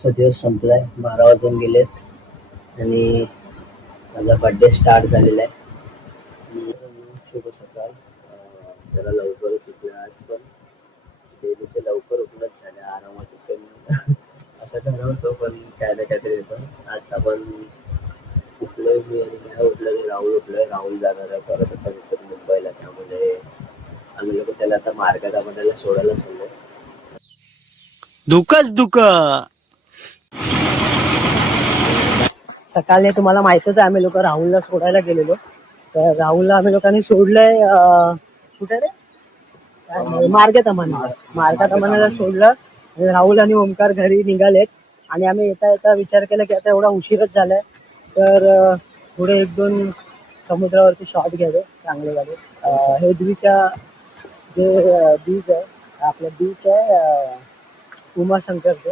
आजचा दिवस संपलाय, 12 वाजून गेलेत आणि माझा बर्थडे स्टार्ट झालेला आहे. शुभ सकाळ. जरा लवकर उठलो आज, पण डेलीचे लवकर उठणंच झाले, आरामात उठून असं ठरवतो, पण काय ना काहीतरी येतं. आज आपण उठलोय मी आणि काय उठलं की राहुल उठलोय. राहुल जाणार आहे परत आता तिथं मुंबईला, त्यामुळे आम्ही लोक त्याला आता मार्गात आपण त्याला सोडायला चाललोय. दुःखच दुःख. सकाळी तुम्हाला माहितच आहे, आम्ही लोक राहुलला सोडायला गेलेलो. तर राहुलला आम्ही लोकांनी सोडलंय कुठे रे, मार्गात आम्हाला सोडलं आणि राहुल आणि ओमकार घरी निघालेत. आणि आम्ही येता येता विचार केला की आता एवढा उशीरच झालाय, तर पुढे 1-2 समुद्रावरती शॉट घ्यावे चांगले झाले. हे बीचच्या जे बीच आहे, आपलं बीच आहे उमाशंकरचं,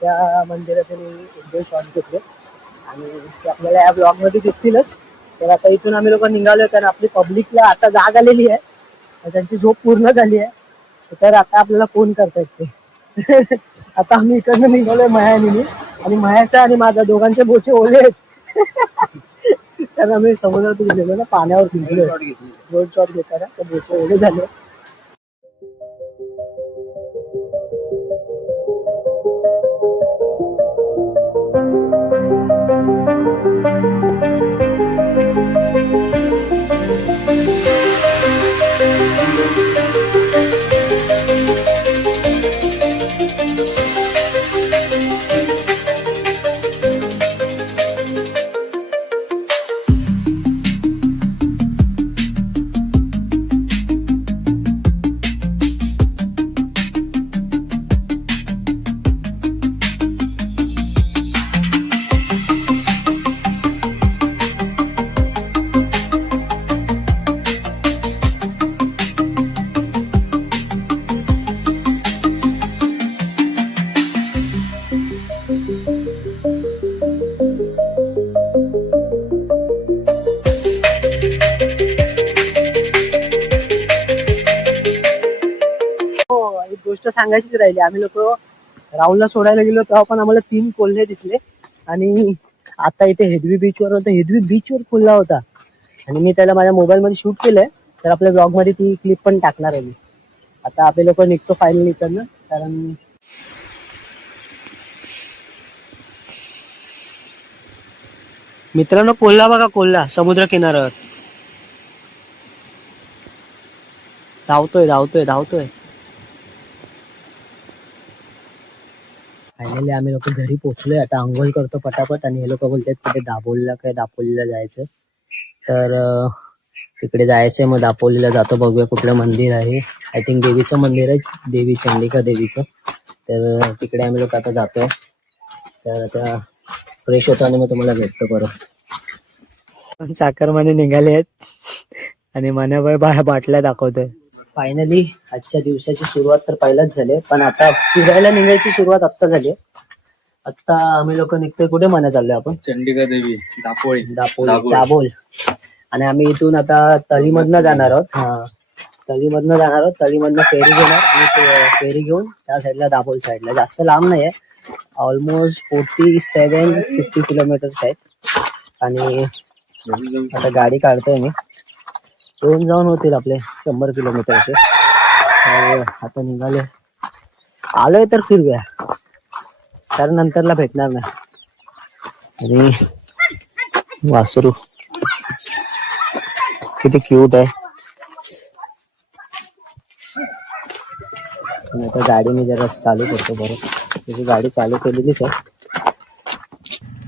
त्या मंदिराचे मी 1-2 शॉट घेतले आणि ते आपल्याला या ब्लॉग मध्ये दिसतीलच. तर आता इथून आम्ही लोक निघालो, कारण आपली पब्लिकला आता जाग आलेली आहे, त्यांची झोप पूर्ण झाली आहे. तर आता आपल्याला फोन करता येते. आता आम्ही इकडनं निघालोय मयानी, आणि मयाचा आणि माझा दोघांचे बोचे ओले आहेत. तर आम्ही समुद्रात गेलेलो ना, पाण्यावर भिजलो, रोड शॉट घेताना तर बोचे ओले झाले. गोष्ट सांगायचीच राहिली. आम्ही लोक राहुलला सोडायला गेलो तेव्हा पण आम्हाला 3 कोल्हे दिसले, आणि आता इथे हेदवी बीचवर होतं. हेदवी बीचवर खुलला होता आणि मी त्याला माझ्या मोबाईल मध्ये शूट केलंय, तर आपल्या ब्लॉग मध्ये ती क्लिप पण टाकणार आहे मी. आता आपले लोक निघतो फायनल इकडनं, कारण मित्रांनो कोल्हा बघा, कोल्हा समुद्र किनाऱ्यावर धावतोय धावतोय धावतोय. फायनली आम्ही लोक घरी पोहोचलोय. आता आंघोळ करतो पटापट, आणि हे लोक बोलतात तिथे दापोलीला जायचं. तर तिकडे जायचंय, मग दापोलीला जातो, बघूया कुठलं मंदिर आहे. आय थिंक देवीचं मंदिर आहे, देवी चंडिका देवीचं. तर तिकडे आम्ही लोक आता जातोय. तर आता फ्रेश होतो आणि मग तुम्हाला भेटतो परत. साखरमाने निघाले आहेत आणि मनाबाई बाटल्या दाखवतोय. फायनली आजच्या दिवसाची सुरुवात तर पहिलाच झाली, पण आता फिरायला निघायची सुरुवात आत्ता झाली. आता आम्ही लोक निघतोय, कुठे मना चाललोय आपण? चंडिका देवी, दाभोळ. आणि आम्ही इथून आता तळीमधनं जाणार आहोत. तळीमधनं फेरी घेणार आणि फेरी घेऊन त्या साईडला, दाभोळ साईडला. जास्त लांब नाहीये, ऑलमोस्ट 47-50 किलोमीटर्स आहेत. आणि आता गाडी काढतोय मी, येऊन जाऊन होतील आपले 100 किलोमीटरचे. आता निघाले, आलोय तर फिरूया, कारण नंतरला भेटणार नाही. आणि वासरू किती क्यूट आहे. आणि आता गाडी मी जरा चालू करतो बरं. तुझी गाडी चालू केलेलीच आहे.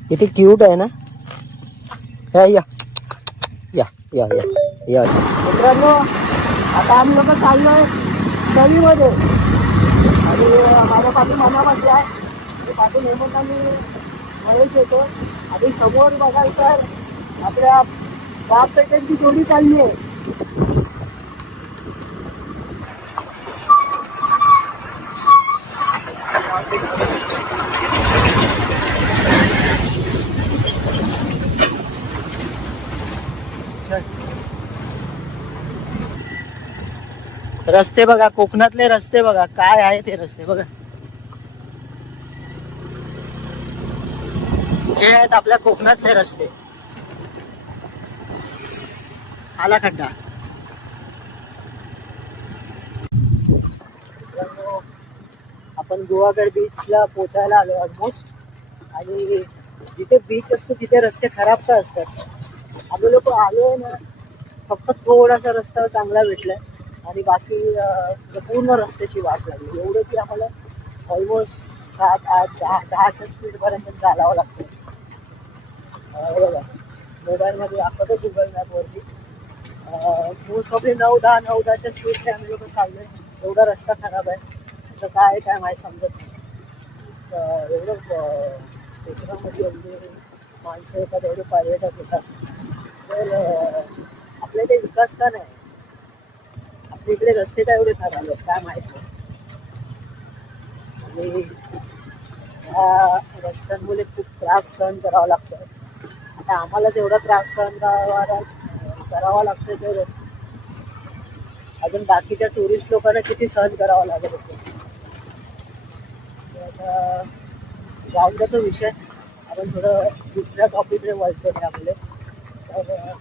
किती क्यूट आहे ना. या या या या या या मित्रांनो, आता आम्ही लोक चाललोय तळीमध्ये, आणि माझ्या पाठी मनापाशी आहे, पाठी नेमून आम्ही महेश येतो. आणि समोर बघाल तर आपल्या बाप पेट्यांची जोडी चालली आहे. रस्ते बघा, कोकणातले रस्ते बघा, काय आहे ते रस्ते बघा. हे आहेत आपल्या कोकणातले रस्ते. आला खड्डा. आपण गुहागर बीचला पोचायला आलो ऑलमोस्ट. आणि जिथे बीच असतो तिथे रस्ते खराब तर असतात. आम्ही लोक आलोय ना, फक्त थोडासा रस्ता चांगला भेटलाय आणि बाकी पूर्ण रस्त्याची वाट लागली. एवढं की आम्हाला ऑलमोस्ट 7, 8, 10च्या स्पीड पर्यंत चालावं लागतं. बघा मोबाईलमध्ये दाखवतो गुगल मॅपवरती मोस्ट ऑफली 9-10च्या स्पीडने आम्ही लोक चाललोय. एवढा रस्ता खराब आहे. असं काय काय माहीत समजत नाही. एवढं कोकणामध्ये एवढे माणसं येतात, एवढे पर्यटक येतात, तर आपल्या इथे विकास का नाही? आपल्या इकडे रस्ते काय एवढे खराब आहेत काय माहीत नाही. आणि ह्या रस्त्यांमुळे खूप त्रास सहन करावा लागतो. आता आम्हाला तेवढा त्रास सहन करावा लागतो तर अजून बाकीच्या टुरिस्ट लोकांना किती सहन करावा लागत होतो. आता जाऊन जातो विषय. आपण थोडं दुसऱ्या टॉपिकने वळतो त्यामुळे. तर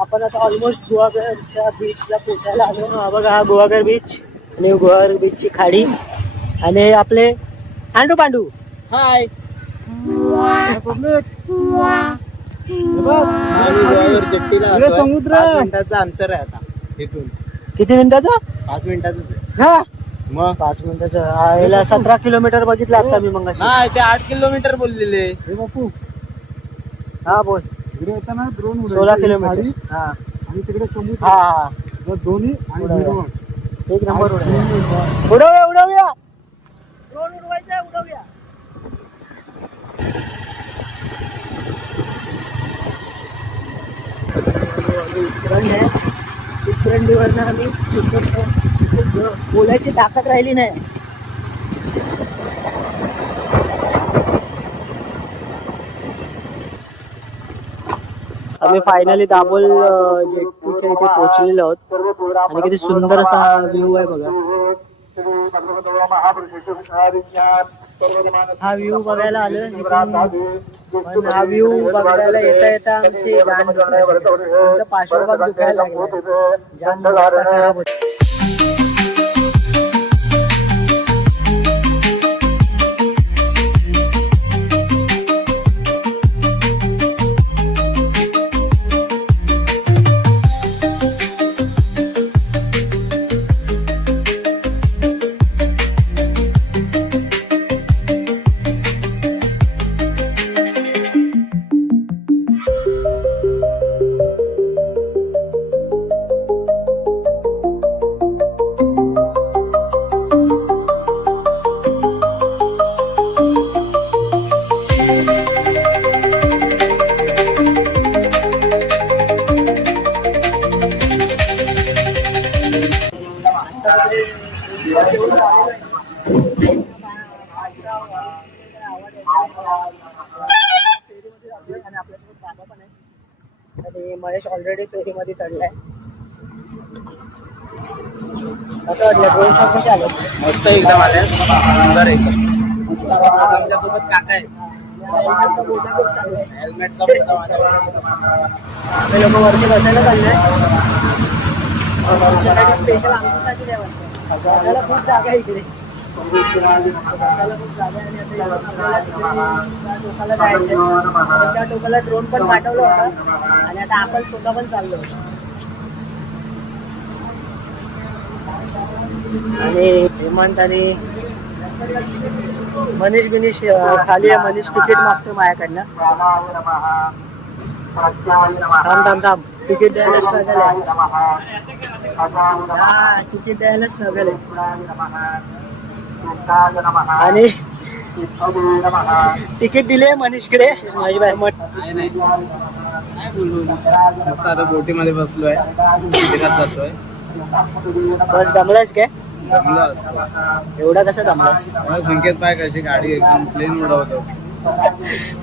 आपण आता ऑलमोस्ट गुहागरच्या बीचला पोचायला आलो. बघा हा गुहागर बीच आणि गुहागर बीचची खाडी आणि आपले आंडू पांडू. हाय समुद्र 5 मिनिटाचं अंतर आहे आता इथून. किती मिनिटाचं? 5 मिनिटाचं हा मग 5 मिनिटाचं. याला 17 किलोमीटर बघितलं आता मी मग. नाही ते 8 किलोमीटर बोललेले बापू. हा बोल. इकडे येताना ड्रोन 16 किलोमीटर. हा आणि तिकडे समुद्र. हा हा दोन्ही आणि एक नंबर उडवूया उडवूया. ड्रोन उडवायचा उडवूया. उतरंडी आहे. उतरंडीवरनं आम्ही बोलायची ताकद राहिली नाही. आम्ही फायनली दाभोळ जेट्टीच्या इथे पोहोचलेलो आहोत आणि किती सुंदर असा व्ह्यू आहे बघा. हा व्ह्यू बघायला आलो. पण हा व्ह्यू बघायला येता येता आमची गाण आमचा पार्श्वभाग दुखायला लागला. जाम रस्ता खराब होता. आणि महेश ऑलरेडी फेरीमध्ये चढलाय. कसं वाटलं? ड्रोन शॉट कसे आले? मस्त एकदम आले. सुंदर एकदम. आमच्यासोबत काका आहे. हेल्मेटचा मुद्दा आम्ही लोक वरती बसायला चाललोय. आमच्यासाठी स्पेशल आमच्यासाठी द्यावं. बसायला खूप जागा आहे इकडे. बसायला खूप जागा आहे. आणि आता टोकाला जायचंय. त्या टोकाला ड्रोन पण पाठवलं होतं आणि आता आपण स्वतः पण चाललो. आणि हेमंत आणि मनीष खाली आहे. मनीष तिकीट मागतो माझ्याकडनं. थांब तिकीट द्यायला स्ट्रगल आहे. तिकीट द्यायला स्ट्रगल आहे. आणि तिकीट दिले मनीषकडे. माझी बाय मत काय बोलू. मस्त आता बोटीमध्ये बसलोय. मंदिरात जातोय. बस दमलायस काय? जमलं. एवढा कसा दमलास? संकेत पाय कशी गाडी एकदम प्लेन उडवतो.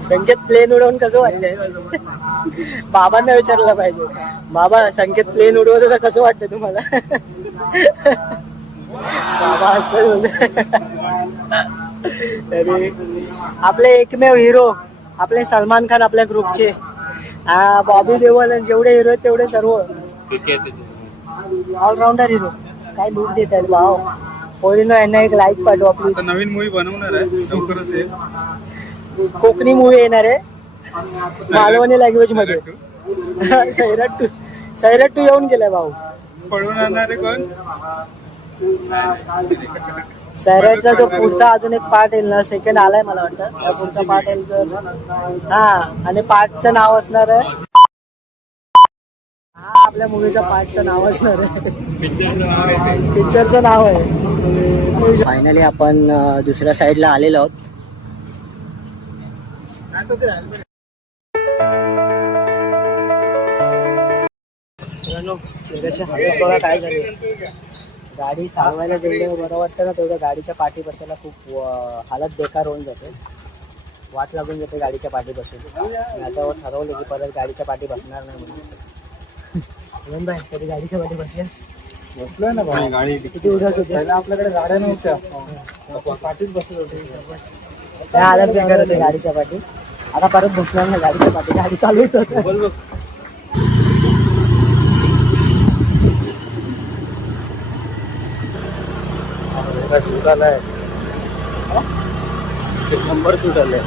संकेत प्लेन उडवून कसं वाटलंय? बाबांना विचारलं पाहिजे. बाबा संकेत प्लेन उडवतो तर कसं वाटतं तुम्हाला? बाबा असतात. तरी आपले एकमेव हिरो आपले सलमान खान आपल्या ग्रुपचे, बॉबी देओल आणि जेवढे हिरो आहेत तेवढे सर्व ऑलराऊंडर हिरो. काय लूक देत आहेत भाव. पोरीनो यांना एक लाईक पाठवा प्लीज. नवीन मूवी बनवणार आहे लवकरच येईल. कोकणी मूवी येणार आहे मालवणी लँग्वेज मध्ये. सैराट टू येऊन गेलाय भाऊ. पळून आणणारे कोण? सैराटचा जो पुढचा अजून एक पार्ट येईल ना, सेकंड आलाय मला वाटतं. त्या पुढचा पार्ट येईल तर आणि पार्टचं नाव असणार आहे आपल्या मूवीचा पार्टचं नाव असणार आहे. पिक्चरचं नाव आहे. फायनली आपण दुसऱ्या साईडला आलेलो आहोत. बघा काय झालं. गाडी चालवायला जेवढं बरं वाटतं ना तेवढं गाडीच्या पाठी बसायला खूप हालत बेकार होऊन जाते. वाट लागून जाते गाडीच्या पाठी बसून. आता ठरवलं की परत गाडीच्या पाठी बसणार नाही म्हणून. बाय कधी गाडीच्या पाठी बसल्यास बसलोय ना भाऊ. गाडी किती उडत होती. आपल्याकडे गाड्या नव्हत्या, पाठीच बसत होते. त्या हालत बेकार होते गाडीच्या पाठी. आता परत बसणार नाही गाडीच्या पाठी. गाडी चालू होत. शूट आलाय. एक नंबर शूट आलाय.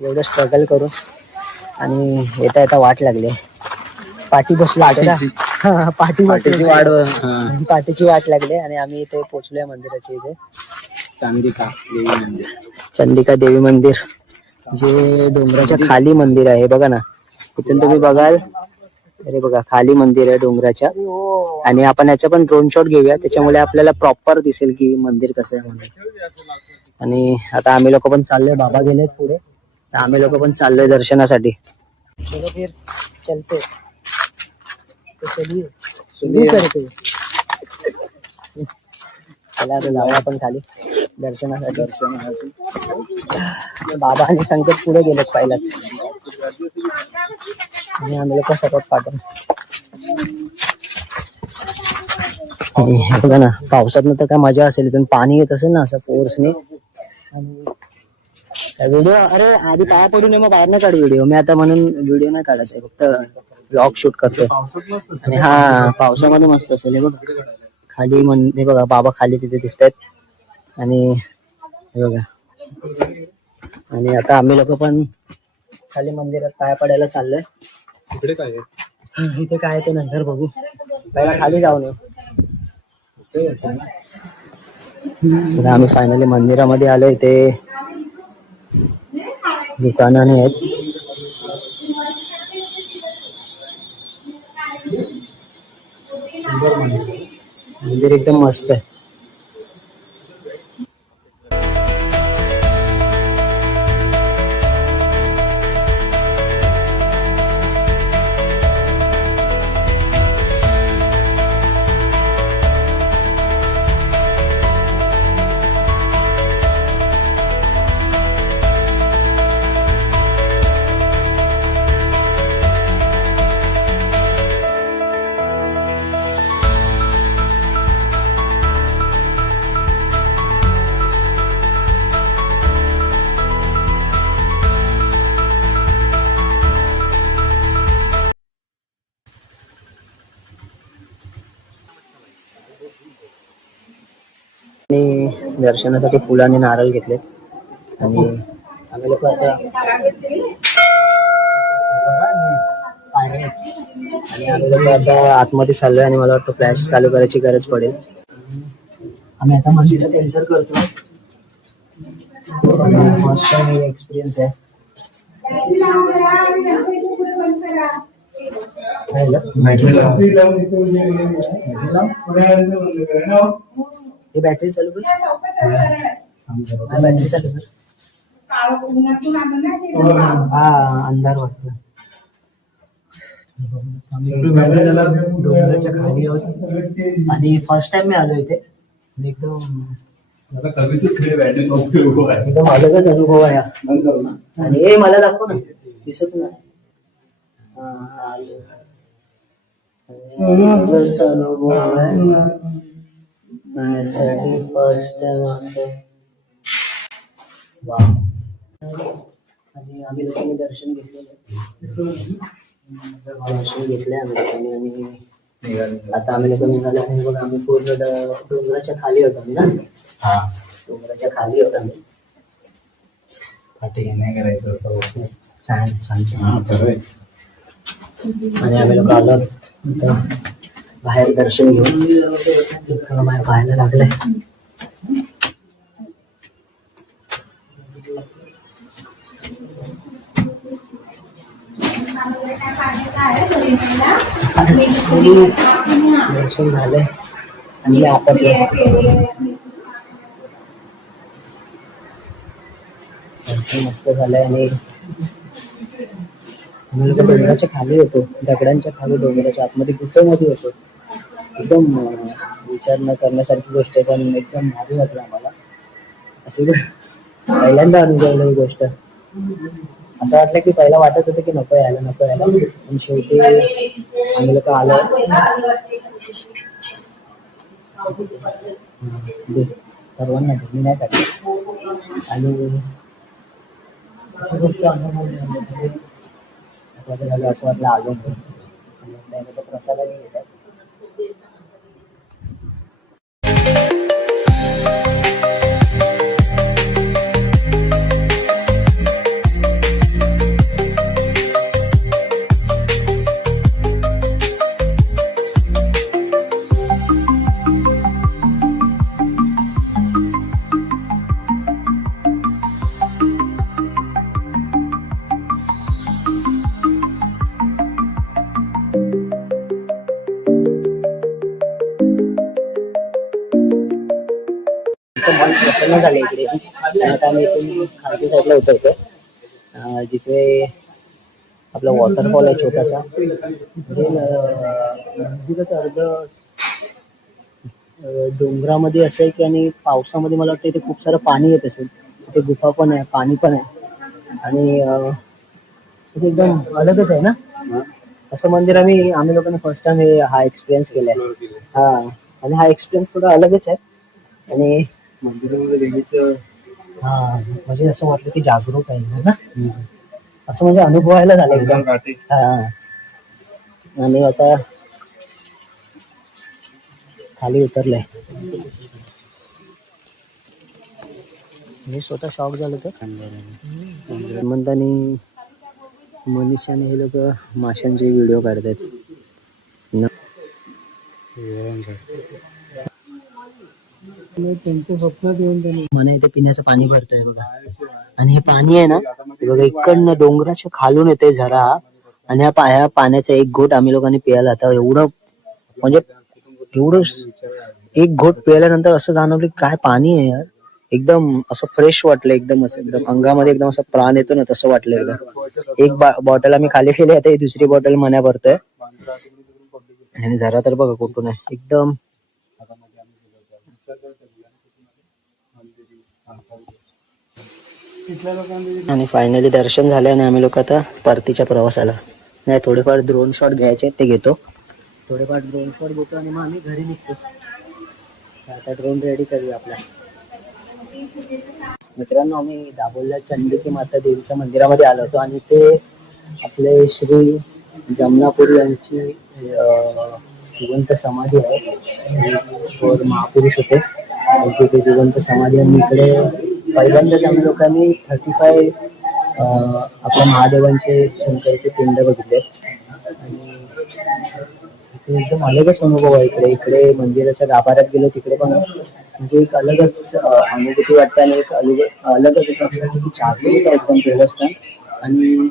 एवढं स्ट्रगल करून आणि येता येता वाट लागली. पाठी बसलो आता. पाठीची वाट लागली आणि आम्ही इथे पोहोचलोय मंदिराच्या इथे. चंडिका देवी मंदिर जे डोंगराच्या खाली मंदिर आहे. बघा ना, तिथून तुम्ही बघाल. अरे बघा खाली मंदिर आहे डोंगराच्या. आणि आपण याचा पण ड्रोन शॉट घेऊया, त्याच्यामुळे आपल्याला प्रॉपर दिसेल की मंदिर कसं आहे म्हणून. आणि आता आम्ही लोक पण चाललोय. बाबा गेलेत पुढे, आम्ही लोक पण चाललोय दर्शनासाठी. चलो फिर चलते. चला आता जाऊ आपण खाली दर्शनासाठी. बाबा आणि संकेत पुढे गेलेत पहिलाच आणि आम्ही लोक सतत पाठवून. बघा ना, पावसात तर काय मजा असेल. इथून पाणी येत असेल ना असं फोर्सने. व्हिडिओ अरे आधी पाया पडून मग बाहेर नाही काढ व्हिडिओ. मी आता म्हणून व्हिडिओ नाही काढत आहे, फक्त ब्लॉग शूट करतोय. आणि पावसामध्ये मस्त असेल. हे बघ खाली हे बघा बाबा खाली तिथे दिसत आहेत. आणि हे बघा, आणि आता आम्ही लोक पण खाली मंदिरात पाया पडायला चाललोय. इकडे काय आहे, इथे काय ते नंतर बघू. पहिला खाली जाऊन येऊ. आम्ही फायनली मंदिरामध्ये आलोय. इथे दुकानं आहेत. मंदिर एकदम मस्त आहे. आणि दर्शनासाठी फुलं आणि नारळ घेतलेत. आणि आम्ही लोक आता आतमध्ये चाललोय. आणि मला वाटतं फ्लॅश चालू करायची गरज पडेल. आम्ही आता मंदिरात एंटर करतो. मस्त एक्सपिरियन्स आहे. ही बॅटरी चालू कर. बॅटरी चालू कर. हा अंधार वाटतो. डोंगराच्या खाली आहोत आणि फर्स्ट टाइम मी आलो इथे. एकदम अलगच अनुभव आहे आणि हे मला दाखव ना, दिसत नाही. अनुभव आहे फर्स्ट टाइम असं. आणि आम्ही लोकांनी दर्शन घेतलेलं. दर्शन घेतले आम्ही लोकांनी आणि आता आम्ही लोक निघालो आणि बघा आम्ही पूर्ण डोंगराच्या खाली होतो ना. हा डोंगराच्या खाली होतो आम्ही. नाही करायचं असं छान छान. आणि आम्ही लोक आलो बाहेर दर्शन घेऊन. बाहेर पाहायला लागलंय. दर्शन झालंय आणि आपण मस्त झालंय. आणि आम्ही लोक डोंगराच्या खाली होतो, दगडांच्या खाली डोंगराच्या आतमध्ये गुफेमध्ये होतो. एकदम विचार न करण्यासारखी गोष्ट आहे, पण एकदम भारी वाटलं आम्हाला. अशी पहिल्यांदा अनुभवलं ही गोष्ट. असं वाटलं की पहिला वाटत होतं की नको यायला नको यायला, पण शेवटी आम्ही लोक आलो. सर्वांना मी नाही टाकलं आणि गोष्ट अनुभवली. असं वाटलं आलो प्रसादाने घेतात. मन प्रसन्न झालं इकडे. आता आम्ही इथून खालच्या साईडला उतरतो, जिथे आपला वॉटरफॉल आहे छोटासा. मंदिराचं अर्ध डोंगरामध्ये असं आहे की, आणि पावसामध्ये मला वाटतं इथे खूप सारं पाणी येत असेल. इथे गुफा पण आहे, पाणी पण आहे आणि एकदम अलगच आहे ना असं मंदिर. आम्ही लोकांनी फर्स्ट टाइम हा एक्सपिरियन्स केलाय. हा आणि हा एक्सपिरियन्स थोडा अलगच आहे. आणि मंदिरामध्ये हा म्हणजे असं वाटलं की जागरूक आहे ना, असं म्हणजे अनुभवायला झालं एकदम. हा आणि आता खाली उतरलंय. मी स्वतः शॉक झालो होतो. हेमंत आणि मनीषाने हे लोक माशांचे व्हिडिओ काढतात. त्यांच्या स्वप्नात येऊन त्यांनी मला इथे पिण्याचं पाणी भरतंय बघा. आणि हे पाणी आहे ना बघा, इकडनं डोंगराच्या खालून येते झरा. आणि ह्या पाण्याचा एक घोट आम्ही लोकांनी प्यायला. आता एवढं म्हणजे एवढं एक घोट प्यायल्यानंतर असं जाणवलं की काय पाणी आहे यार. एकदम असं फ्रेश वाटलं, एकदम असं एकदम अंगामध्ये एकदम असं प्राण येतो ना तसं वाटलं एकदम. एक बॉटल आम्ही खाली केली, आता ही दुसरी बॉटल मन्या भरतोय. आणि झरा तर बघा कुठून आहे एकदम. आणि फायनली दर्शन झालं आणि आम्ही लोक आता परतीच्या प्रवासाला. नाही थोडेफार ड्रोन शॉट घ्यायचे ते घेतो, थोडेफार ड्रोन शॉट घेतो आणि मग आम्ही घरी निघतो. आता ड्रोन रेडी करूया आपला. मित्रांनो, आम्ही दाभोळला चंडिकी माता देवीच्या मंदिरामध्ये आलो होतो आणि ते आपले श्री जमनापुरी यांची जिवंत समाधी आहे. महापुरुष होते त्यांची ते जिवंत समाधी. आणि इकडे पहिल्यांदाच आम्ही लोकांनी 35 आपल्या महादेवांचे शंकरचे पिंड बघितले. आणि एकदम अलगच अनुभव आहे इकडे मंदिराच्या गाभाऱ्यात गेलो तिकडे पण म्हणजे एक अलगच अनुभूती वाटते. आणि एक अलगच असं की जागरूक आहे एकदम देवस्थान. आणि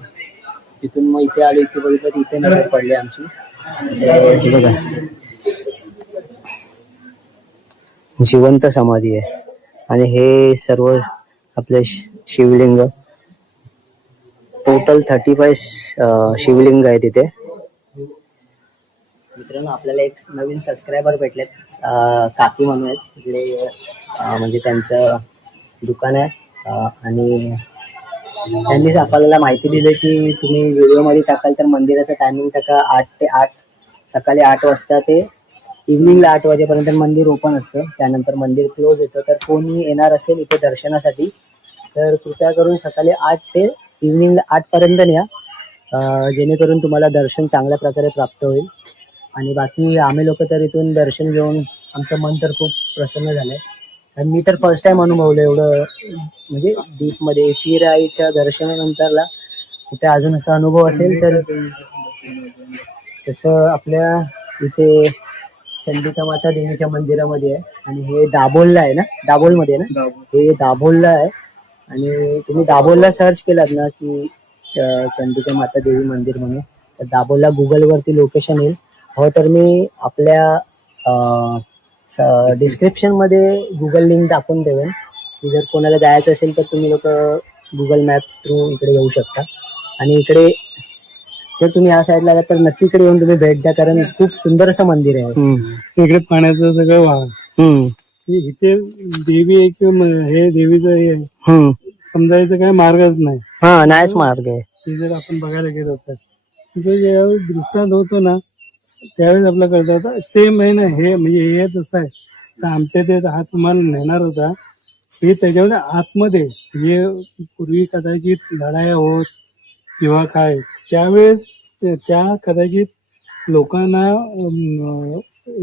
तिथून मग इथे आलो, इथे बघितलं तर इथे नजर पडली आमची. हे बघा जिवंत समाधी आहे आणि हे सर्व आपले शिवलिंग, टोटल 35 शिवलिंग आहे तिथे. मित्रांनो आपल्याला एक नवीन सबस्क्रायबर भेटलेत, काकी म्हणून आहेत इकडे, म्हणजे त्यांचं दुकान आहे आणि त्यांनीच आपल्याला माहिती दिली की तुम्ही व्हिडिओमध्ये टाकाल तर मंदिराचं टायमिंग टाका 8 ते 8, सकाळी 8 वाजता ते इव्हनिंगला 8 वाजेपर्यंत मंदिर ओपन असतं, त्यानंतर मंदिर क्लोज होतं. तर कोणी येणार असेल इथे दर्शनासाठी तर कृपया करून सकाळी 8 ते इव्हनिंगला 8 पर्यंत या, जेणेकरून तुम्हाला दर्शन चांगल्या प्रकारे प्राप्त होईल. आणि बाकी आम्ही लोक तर इथून दर्शन घेऊन आमचं मन तर खूप प्रसन्न झालंय. आणि मी तर फर्स्ट टाइम अनुभवलं एवढं, म्हणजे डीपमध्ये एकविराईच्या दर्शनानंतरला कुठे अजून असा अनुभव असेल तर तसं आपल्या इथे चंडिका माता देवीच्या मंदिरामध्ये आहे. आणि हे दाभोलला आहे ना, दाभोलमध्ये आहे ना, हे दाभोलला आहे. आणि तुम्ही दाभोलला सर्च केलात ना की चंडिका माता देवी मंदिर म्हणून, तर दाभोलला गुगलवरती लोकेशन येईल. हो तर मी आपल्या डिस्क्रिप्शन मध्ये गुगल लिंक टाकून ठेवेन की जर कोणाला जायचं असेल तर तुम्ही लोक गुगल मॅप थ्रू इकडे येऊ शकता. आणि इकडे जर तुम्ही या साईडला आलात तर नक्की इकडे येऊन तुम्ही भेट द्या, कारण खूप सुंदर असं मंदिर आहे. इकडे पाण्याचं सगळं वाहन, इथे देवी आहे किंवा हे देवीचं हे समजायचं काय मार्गच नाही. हा, नाहीच मार्ग आहे. हे जर आपण बघायला गेलो तर तिथे ज्यावेळेस दृष्टांत होतो ना त्यावेळेस आपलं कळतं होतं सेम आहे ना हे, म्हणजे हे तसं आहे. तर आमच्या ते हा तुम्हाला नेणार होता हे त्याच्यामध्ये आतमध्ये, हे पूर्वी कदाचित लढाया होत किंवा काय त्यावेळेस त्या कदाचित लोकांना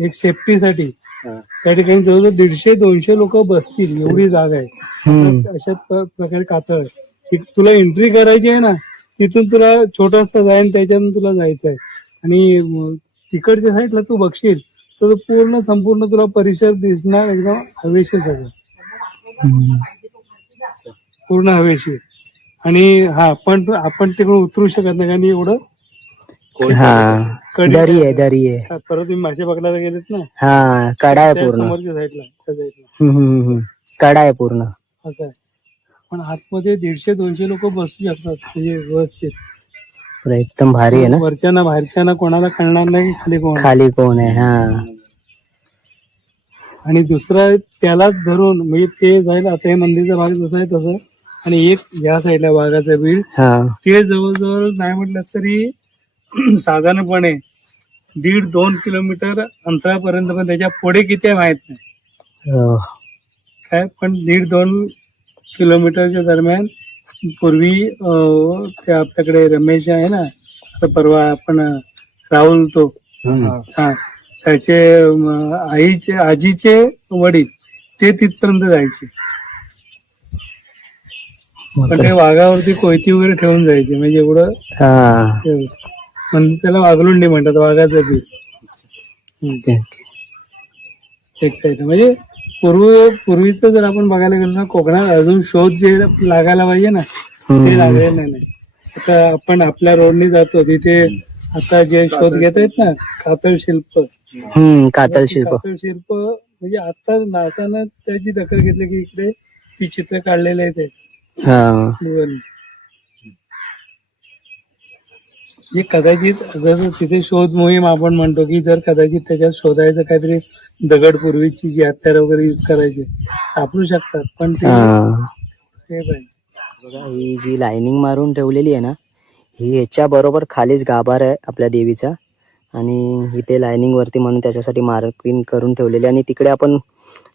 एक सेफ्टीसाठी त्या ठिकाणी जवळजवळ 150-200 लोक बसतील एवढी जागा आहे. अशा प्रकारे कातळ तुला एंट्री करायची आहे ना, तिथून तुला छोटासा जाईन त्याच्यातून तुला जायचं आहे. आणि तिकडच्या साईडला तू बघशील तर पूर्ण संपूर्ण तुला परिसर दिसणार एकदम हवेशीर, सगळं पूर्ण हवेशीर. आणि हा पण आपण तिकडून उतरू शकत नाही कारण एवढं दरी आहे, दरी आहे. परत तुम्ही मासे पकडायला गेलेत ना, हा, कडा आहे पूर्ण, समोरच्या साईडला त्या साईडला कडा आहे पूर्ण असं आहे. पण आतमध्ये 150-200 लोक बसू शकतात, म्हणजे व्यवस्थित एकदम भारी आहे ना. वरच्या बाहेरच्या कोणाला कळणार नाही की खाली कोण आहे. हा, आणि दुसरा त्यालाच धरून म्हणजे ते जाईल. आता हे मंदिरचा भाग जसा आहे तसं, आणि एक या साईडला वाघाचा बीड, ते जवळजवळ नाही म्हटलं तरी साधारणपणे 1.5-2 किलोमीटर अंतरापर्यंत, पण त्याच्या पुढे किती आहे माहित नाही काय, पण 1.5-2 किलोमीटरच्या दरम्यान पूर्वी त्या आपल्याकडे रमेश आहे ना, तर परवा आपण राहुल तो, हा, त्याचे आजीचे वडील ते तिथपर्यंत जायचे. पण ते वाघावरती कोयती वगैरे ठेवून जायचे, म्हणजे एवढं म्हणजे त्याला वाघलुंडी म्हणतात, वाघाचं बीड एक साईड. म्हणजे पूर्वीच जर आपण बघायला गेलो ना, कोकणात अजून शोध जे लागायला पाहिजे ना ते लागलेलं नाही. आता आपण आपल्या रोडनी जातो तिथे आता जे शोध घेत आहेत ना, कातळ शिल्प, कातळ शिल्प म्हणजे आता नासानं त्याची दखल घेतली की इकडे ती चित्र काढलेली आहेत. कदाचित जर तिथे शोध मोहीम आपण म्हणतो की जर कदाचित त्याच्यात शोधायचं काहीतरी दगड पूर्वीची जी हत्यार वगैरे यूज करायचे सापडू शकतात. पण ते बघा ही जी लाइनिंग मारून ठेवलेली आहे ना, ही ह्याच्या बरोबर खालीच गाभार आहे आपल्या देवीचा. आणि इथे लाइनिंग वरती म्हणून त्याच्यासाठी मार्किंग करून ठेवलेली. आणि तिकडे आपण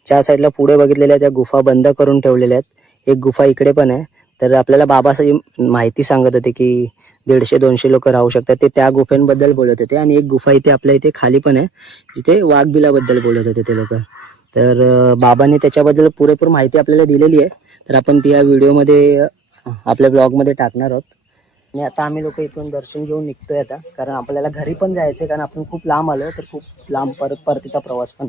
ज्या साईडला पुढे बघितलेल्या त्या गुफा बंद करून ठेवलेल्या आहेत. एक गुफा इकडे पण आहे. तर आपल्याला बाबा अशी माहिती सांगत होते की 150-200 लोक राहू शकतात. ते त्या गुफेबद्दल बोलत होते. आणि एक गुफा इथे आपल्या इथे खाली पण आहे जिथे वाघबिलाबद्दल बोलत होते ते लोक. तर बाबांनी त्याच्याबद्दल पुरेपूर माहिती आपल्याला दिलेली आहे. तर आपण ती या व्हिडिओमध्ये आपल्या ब्लॉगमध्ये टाकणार आहोत. आणि आता आम्ही लोक इथून दर्शन घेऊन निघतोय आता, कारण आपल्याला घरी पण जायचंय, कारण आपण खूप लांब आलो. तर खूप लांब परतीचा प्रवास पण.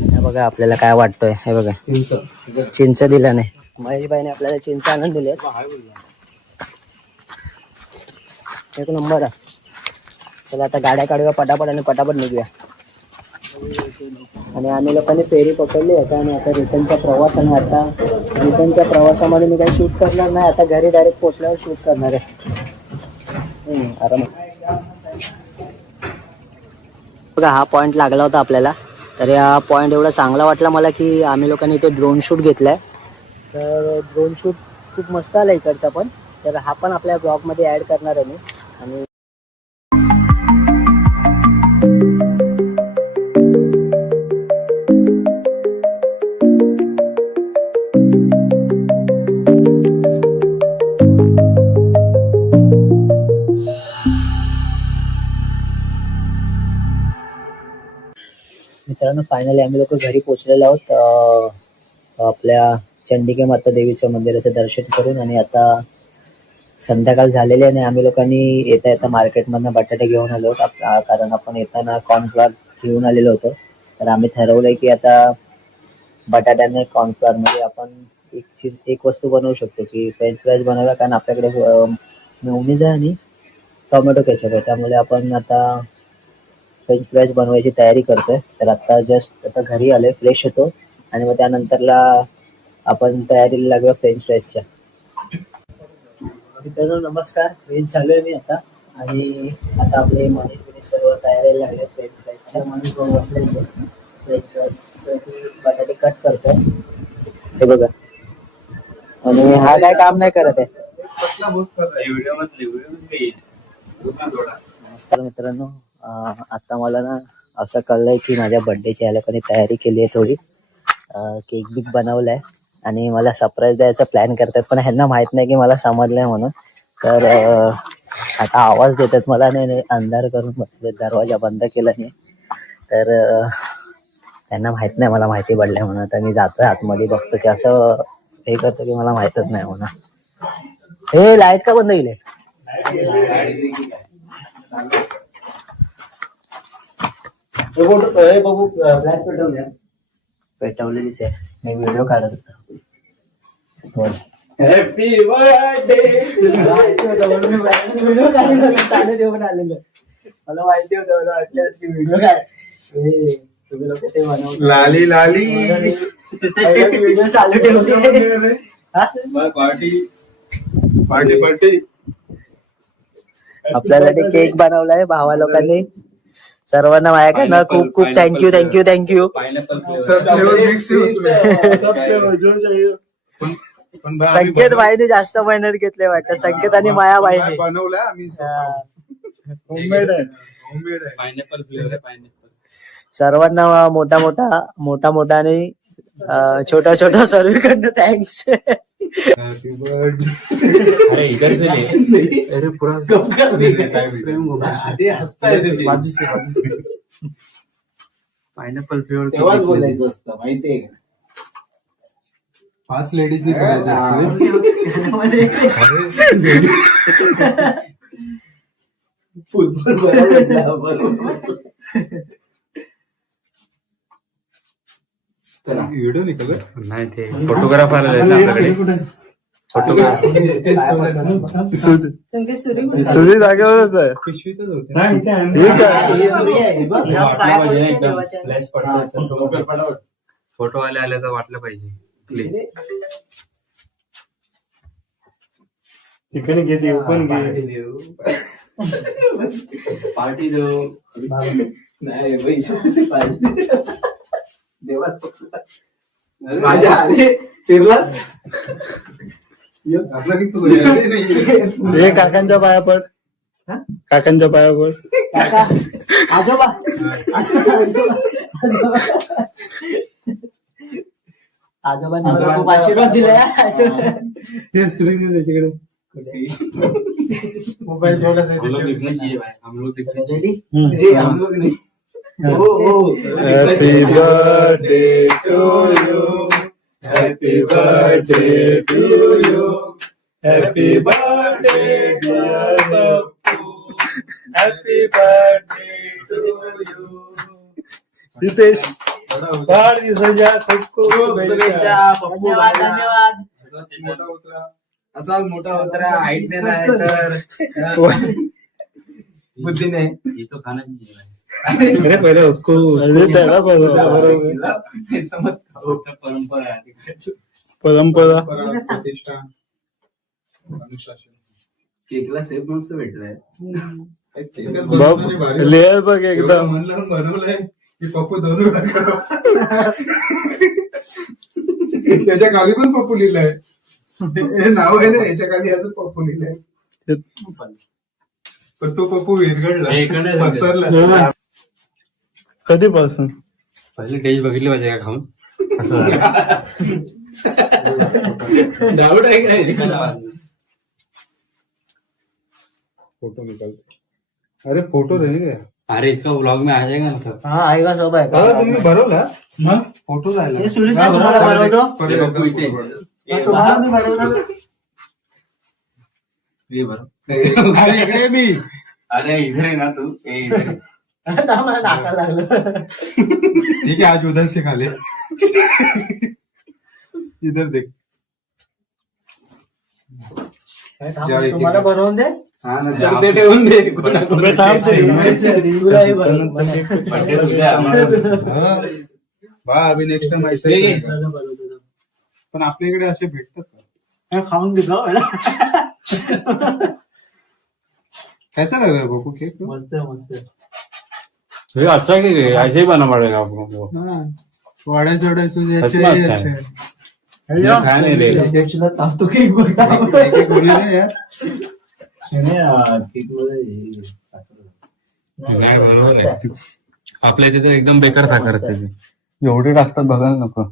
हे बघा आपल्याला काय वाटतोय, हे बघा चिंच दिला नाही. महेशबाईने आपल्याला चिंच आणून दिले. एक नंबर आहे. चला आता गाड्या काढूया पटापट आणि पटापट निघूया. आणि आम्ही लोकांनी फेरी पकडली आता आणि आता रिटर्नचा प्रवास. आणि आता रिटर्नच्या प्रवासामध्ये मी काही शूट करणार नाही. आता घरी डायरेक्ट पोहोचल्यावर शूट करणार आहे. आरामात बघा हा पॉईंट लागला होता आपल्याला. तर या पॉईंट एवढा चांगला वाटला मला की आम्ही लोकांनी इथे ड्रोन शूट घेतलाय. तर ड्रोन शूट खूप मस्त आला इकडचा पण. तर हा पण आपल्या ब्लॉगमध्ये ॲड करणार आहे मी. आणि मित्रांनो फायनली आम्ही लोक घरी पोहोचलेलो आहोत. आपल्या चंडिका माता देवीचं मंदिराचं दर्शन करून. आणि आता संध्याकाळ झालेली आणि आम्ही लोकांनी येता येता मार्केटमधनं बटाटे घेऊन आलो होतो. कारण आपण येताना कॉर्नफ्लॉवर घेऊन आलेलो होतो. तर आम्ही ठरवलंय की आता बटाट्याने कॉर्नफ्लॉवर मध्ये आपण एक वस्तू बनवू शकतो की फ्रेंच फ्राईज बनवूया. कारण आपल्याकडे मेयोनीज आहे आणि टोमॅटो केचप आहे. त्यामुळे आपण आता फ्रेंच फ्राईज बनवायची तयारी करतोय. तर आता जस्ट आता घरी आलोय, फ्रेश होतो आणि मग त्यानंतरला आपण तयारीला लागूया फ्रेंच फ्राईजच्या. मित्रांनो नमस्कार. फ्रेंच झालोय मी आता. आणि आता आपले मनीष सर्व तयारीला लागले फ्रेंच फ्राईजच्या. मनीष बसले फ्रेंच फ्राईजसाठी बटाटे कट करतोय हे बघा. आणि हा काय काम नाही करत आहे. नमस्कार मित्रांनो. आता मला ना असं कळलंय की माझ्या बर्थडेची या लोकांनी तयारी केली आहे थोडी. केक बिक बनवलाय आणि मला सरप्राईज द्यायचा प्लॅन करतात. पण ह्यांना माहित नाही की मला समजलंय म्हणून. तर आता आवाज देतात मला. नाही अंधार करून बसले, दरवाजा बंद केला नाही. तर त्यांना माहित नाही मला माहिती पडलंय म्हणून. आता मी जातोय आतमध्ये, बघतो की असं हे करतो की मला माहितच नाही म्हणून. हे लाईट का बंद केली? पेटवलेलीच आहे. मी व्हिडिओ काढत होतो. Happy birthday. व्हिडिओ चालू जेवण आलेलं मला माहिती होतं. मला वाटलं की व्हिडिओ काय तुम्ही लोक ते बनवलं लाली लाली व्हिडिओ चालू ठेवते. Party party party. आपल्यासाठी केक बनवलाय भावा लोकांनी. सर्वांना माझ्याकडनं खूप खूप थँक्यू थँक्यू थँक्यू. संकेत बाईने जास्त मेहनत घेतली वाटतं. संकेत आणि माया बाईने बनवलंय आम्ही. पायनॅपल फ्लेवर आहे. पायनॅपल सर्वांना मोठा मोठा आणि छोटा छोटा सर्वीकडनं थँक्स. अरे इधर से ले. अरे पूरा पायनॅपल फ्लेवर तेव्हाच बोलायचं असतं माहितीये का. 5 लेडीजनी करायचं असतं. व्हिडिओ निघाल नाही ते फोटोग्राफर आपल्याकडे. सुधी जागेवर होत. पिशवीतच होत. फोटोवाले आले तर वाटलं पाहिजे. ठिकाणी घेते पण घे. पार्टी देऊ. नाही माझ्या आधी फिरलाच. हे काकांच्या पाया पड. काकांच्या पाया पड. आजोबा आजोबांनी मला खूप आशीर्वाद दिलाय. ते सुरेंद्र त्याच्याकडे मोबाईल थोड़ा सा हम लोग दिखना चाहिए भाई. हम लोग दिखना चाहिए. रेडी हम लोग नहीं. Happy birthday to you. Happy birthday to you. Happy birthday dear Sappu. Happy birthday to you. Hitesh वाढदिवसाच्या खूप खूप शुभेच्छा. धन्यवाद धन्यवाद. असाच मोठा होता. हाईट नाही तर बुद्धी नाही ये तो खाना चाहिए भाई. अरे पहिले उसको त्याला समज परंपरा आहे. परंपरा प्रतिष्ठा अनुशासन केकला सेफ मस्त भेटलाय. लेअर बघ एकदम म्हणलं बनवलंय की पप्पू 2 वेळा करा. त्याच्या खाली पण पप्पू लिहिलंय. हे नाव आहे ना याच्या खाली अजून पप्पू लिहिलंय. पण तो पप्पू विरघडला हे इकडे पसरला. कधीपासून पहिले टेस्ट बघितली पाहिजे का खाऊन. डाऊट आहे काय? फोटो निकाल. अरे फोटो रे अरे इसका ब्लॉग में आ जाएगा ना सब. हा आहे का सब आहे दादा का तुम्ही भरवला मग फोटो राहिला. हे सुरेश काय तुम्हाला बनवतो हे बघू इथे. हा, तुम्हाला मी बनवतो. ये बरं. अरे इकडे मी अरे इधर आहे ना तू. ए इधर आहे. आता मला नाकाला लागलं. ठीक है आज उधर से खा ले. इधर देख. थांब, तुम्हाला बनवून दे. हा नंतर ते ठेवून दे. तुलाही बनवून दे. बर्थडे तुझ्या आम्हाला. हाँ. बा अभी नेक्स्ट टाइम ऐसा ही करेगा. पण आपल्या इकडे असे भेटतात का? खाऊन घेतो कैसा लग रहा है बापू केक? मस्त मस्त. ये अच्छा केक है. ऐसे ही बना पड़ेगा आप लोगों को. हाँ. वाढायचं वाढायचं सच अच्छे में आहे, अच्छा अच्छे है. आहे. ये खाया नहीं रे. अध्यक्षला तापतो केक बघा. एक एक होऊ दे यार. नाही, बरोबर आहे. आपल्या तिथे एकदम बेकार साखर असते ती. एवढे टाकतात बघा नको.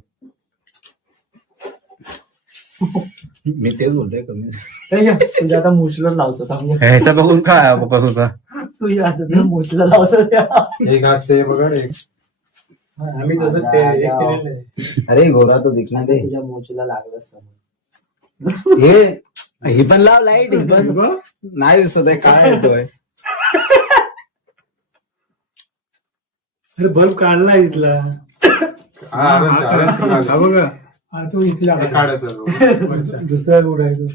मी तेच बोलतोय कमी. तुझ्या आता मुचलं लावतो थांब. ह्याचा बघून काय बघत होता. तुझ्या आता मुचलं लावतो त्या. एक हात से बघा एक. आम्ही तसं ते हे केलेलं आहे. अरे गोरा तो दिखना दे. तुझ्या मुचला लागलं समोर. हे पण लाव लाईट. हे पण नाही दिसत आहे. काय येतोय? अरे बल्ब काढला इथला. हा आराम से हा बघा हा तो इथला हे काढा सर. दुसरा कुठं आहे तो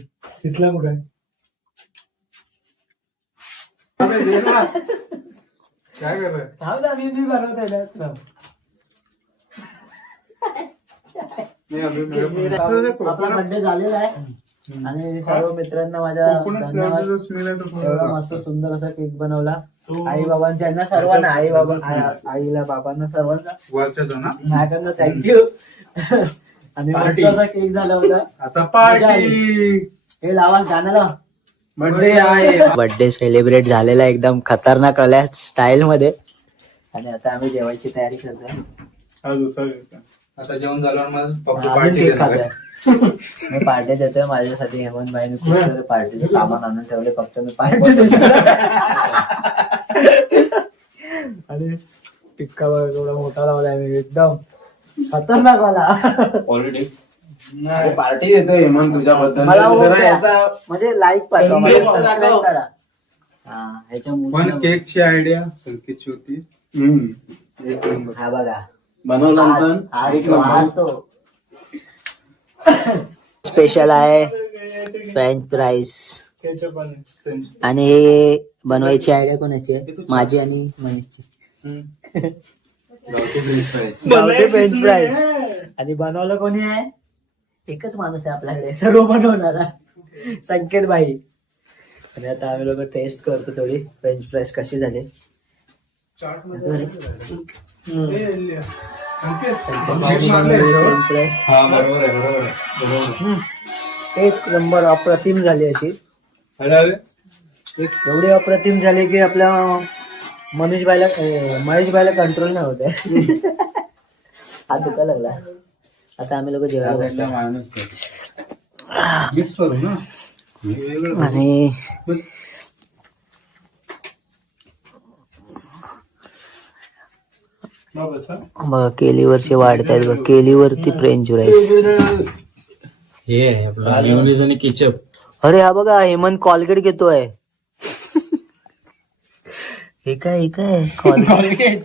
तिथला कुठं आहे. काय कर रहा है? थांब ना मी बनवतोय ना. नाही अजून मेरे पण- आपला कोकोनट बर्थडे झालेला आहे आणि सर्व मित्रांना माझ्या कोकोनट धन्यवाद. फ्लेवर जो स्मेल आहे तो थोडा एवढा मस्त सुंदर असा केक बनवला. आई बाबांच्या यांना सर्वांना आई बाबा आईला बाबांना सर्वांना वरच्या जो ना. माझ्याकडनं थँक्यू. आणि मस्त असा केक झाला होता. आता पार्टी. हे लावा गाणं लावा. बर्थडे आहे. बर्थडे सेलिब्रेट झालेला एकदम खतरनाक आल्या स्टाईल मध्ये. आणि आता आम्ही जेवायची तयारी करतोय. हा दुसरा घेतला. आता जेवण झाल्यावर मग पप्पू अजून पार्टी केक देणार आहे. खातोय. मी पार्टी देतोय माझ्यासाठी. हेमंत भाईने खूप सारे पार्टीचं सामान आणून ठेवले. फक्त मी पार्टी देतोय. आणि टिक्का बघा एवढा मोठा लावलाय मी एकदम खतरनाक वाला. ऑलरेडी अरे पार्टी देतोय हेमंत तुझ्याबद्दल. मला जरा याचा म्हणजे लाईक पाठवा. Best मला दाखव. subscribe करा. हा ह्याच्या पण मुलीला- केकची आयडिया संकेतची होती. एक नंबर. हा बघा बनवलं पण आज तो स्पेशल आहे फ्रेंच फ्राईज. केचप आणि फ्रेंच. आणि हे बनवायची आयडिया कोणाची आहे? माझी आणि मनीषची. गावठी फ्रेंच फ्राईज. आणि बनवलं कोणी आहे? एकच माणूस आहे आपल्याकडे सर्व बनवणारा, संकेत भाई. आणि आता आम्ही लोक टेस्ट करतो थोडी फ्रेंच फ्राईज कशी झाली. फ्रेंच फ्राईज हा बरोबर आहे बरोबर आहे बरोबर आहे. एक नंबर अप्रतिम झाली अशी. अरे अरे एवढी अप्रतिम झाली की आपल्या महेश भाईला कंट्रोल नाही होत आहे. हात दुखायला लागला. आता आम्ही लोक जेवायला बसलो. मिक्स करू ना. आणि बघा केलीवरचे वाढतायत बघ. केलीवरती फ्रेंच फ्राईज. हे आहे आपलं मेयोनीज आणि केचप. अरे हा बघा हेमंत कॉलगेट घेतोय. हे काय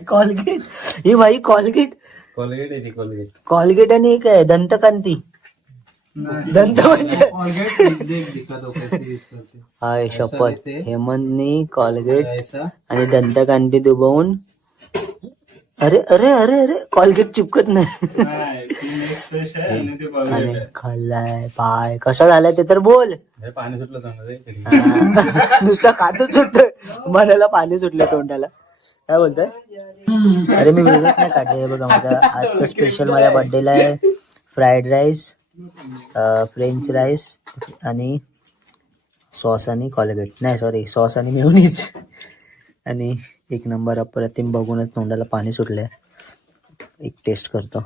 कॉलगेट हे भाई कॉलगेट कोलगेट आहे ती कोलगेट. कॉलगेट आणि हे काय दंतकांती. दंत म्हणजे ऐसा हाय शपथ देते. हेमंतनी कॉलगेट ऐसा आणि दंतकांडी दुबवून अरे अरे अरे अरे कॉलगेट चिपकत नाही आणि खाल्लाय पाय कसा झालाय ते तर बोल. पाणी सुटलं चांगलं नुसतं खातच सुटतोय मनाला पाणी सुटलं तोंडाला. काय बोलतोय अरे मी व्हिडिओच नाही काढले. हे बघा माझा आजचं स्पेशल माझ्या बर्थडेला आहे फ्राईड राईस, फ्रेंच राईस आणि सॉस आणि कॉलगेट नाही सॉरी सॉस आणि मेयोनीज आणि एक नंबर अप्रतिम. बघूनच तोंडाला पाणी सुटलंय. एक टेस्ट करतो.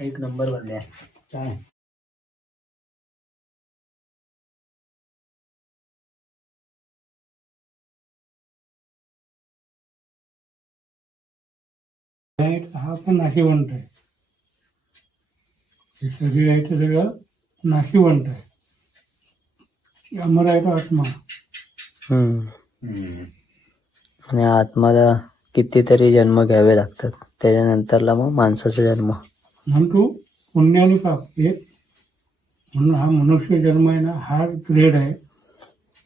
एक नंबर बनले आहे. हा पण नाशिवंत आहे. हे शरीर आहे ते सगळं नाशिवंत आहे. अमर आहे तो आत्मा. आणि आत्माला कितीतरी जन्म घ्यावे लागतात त्याच्यानंतरला मग माणसाचा जन्म. म्हणतो पुण्य आणि पाप एक म्हणून हा मनुष्य जन्म आहे ना हा ग्रेड आहे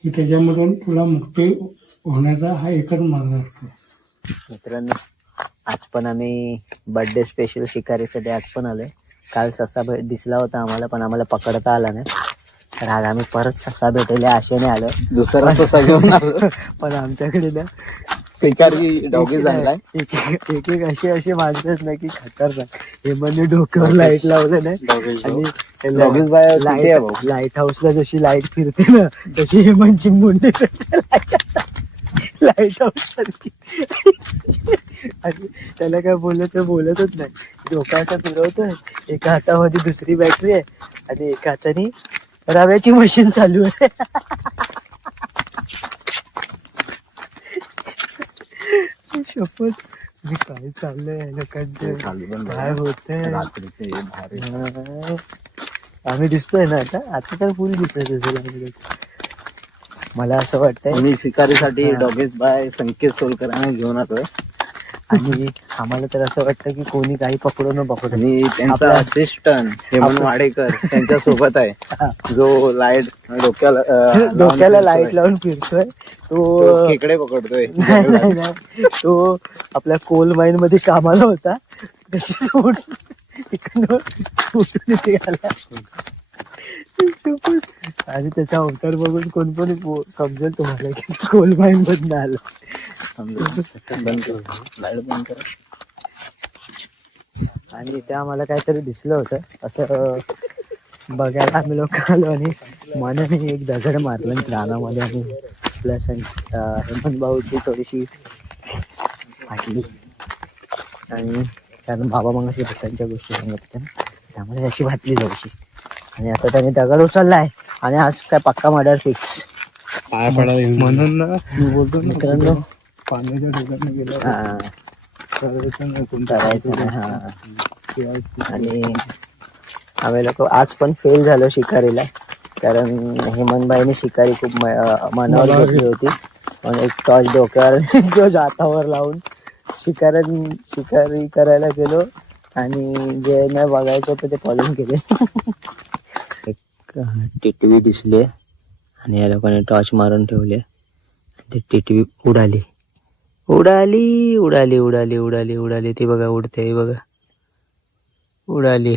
की त्याच्यामधून तुला मुक्ती होण्याचा हा एकच मार्ग असतो. मित्रांनो आज पण आम्ही बर्थडे स्पेशल शिकारीसाठी आज पण आलोय. काल ससा दिसला होता आम्हाला पण आम्हाला पकडता आला नाही. तर आज आम्ही परत ससा भेटायला आशेने आलो. दुसरा ससा घेऊन आलो. पण आमच्याकडे ना शिकारी डॉगी झालाय. एक एक अशी माणसं आहेत ना की खतरनाक. हे म्हणजे डोक्यावर लाईट लावलं नाही आणि डॉगीज बाय किती आहे भाऊ? लाईट हाऊसला जशी लाईट फिरते ना तशी हेमंतची मुंडी लाईट हाऊस सारखी. आणि त्याला काय बोललं तर बोलतच नाही. डोका असा फिरवतोय. एका हातामध्ये दुसरी बॅटरी आहे आणि एका हाताने रव्याची मशीन चालू आहे. शपथ काय चाललंय लोकांचं काय होतंय. आम्ही दिसतोय ना आता तर फुल दिसतोय. मला असं वाटतंय मी शिकारीसाठी डॉगीज बाय संकेत सोलकरांना घेऊन आलोय. आणि आम्हाला तर असं वाटतं की कोणी काही पकडू न पकडू. आणि त्यांचा असिस्टंट हेमंत वाडेकर त्यांच्या सोबत आहे जो लाईट डोक्याला लाईट लावून फिरतोय. तो खेकडे पकडतोय. तो आपल्या कोल माइन मध्ये कामाला होता. आणि त्याचा अवतार बघून कोण पण समजेल तुम्हाला की कोल माइन मधून आला. आणि ते आम्हाला काहीतरी दिसलं होतं असं बघायला आम्ही लोक आलो आणि मनाने एक दगड मारलं रानामध्ये. आणि प्लस हेमंत भाऊची थोडीशी फाटली आणि कारण बाबा मग अशी भक्तांच्या गोष्टी सांगत होत्या ना त्यामुळे त्याची फाटली थोडीशी. आणि आता त्याने दगड उचललाय आणि आज काय पक्का मर्डर फिक्स. पाया पडायला म्हणून ना मी बोलतो ना मित्रांनो पाण्याच्या ठिकाणी गेला करायचं आणि आम्ही लोक आज पण फेल झालो शिकारीला. कारण हेमंतबाईने शिकारी खूप मनावर घेतली होती. पण एक टॉर्च डोक्यावर टॉर्च हातावर लावून शिकारी करायला गेलो आणि जे नाही बघायचं होतं ते फॉलोइंग केले. एक टिटवी दिसली आणि या लोकांनी टॉर्च मारून ठेवले. ती टिटवी उडाली उडाली उडाली उडाली उडाली उडाली. ती बघा उडते बघा उडाली.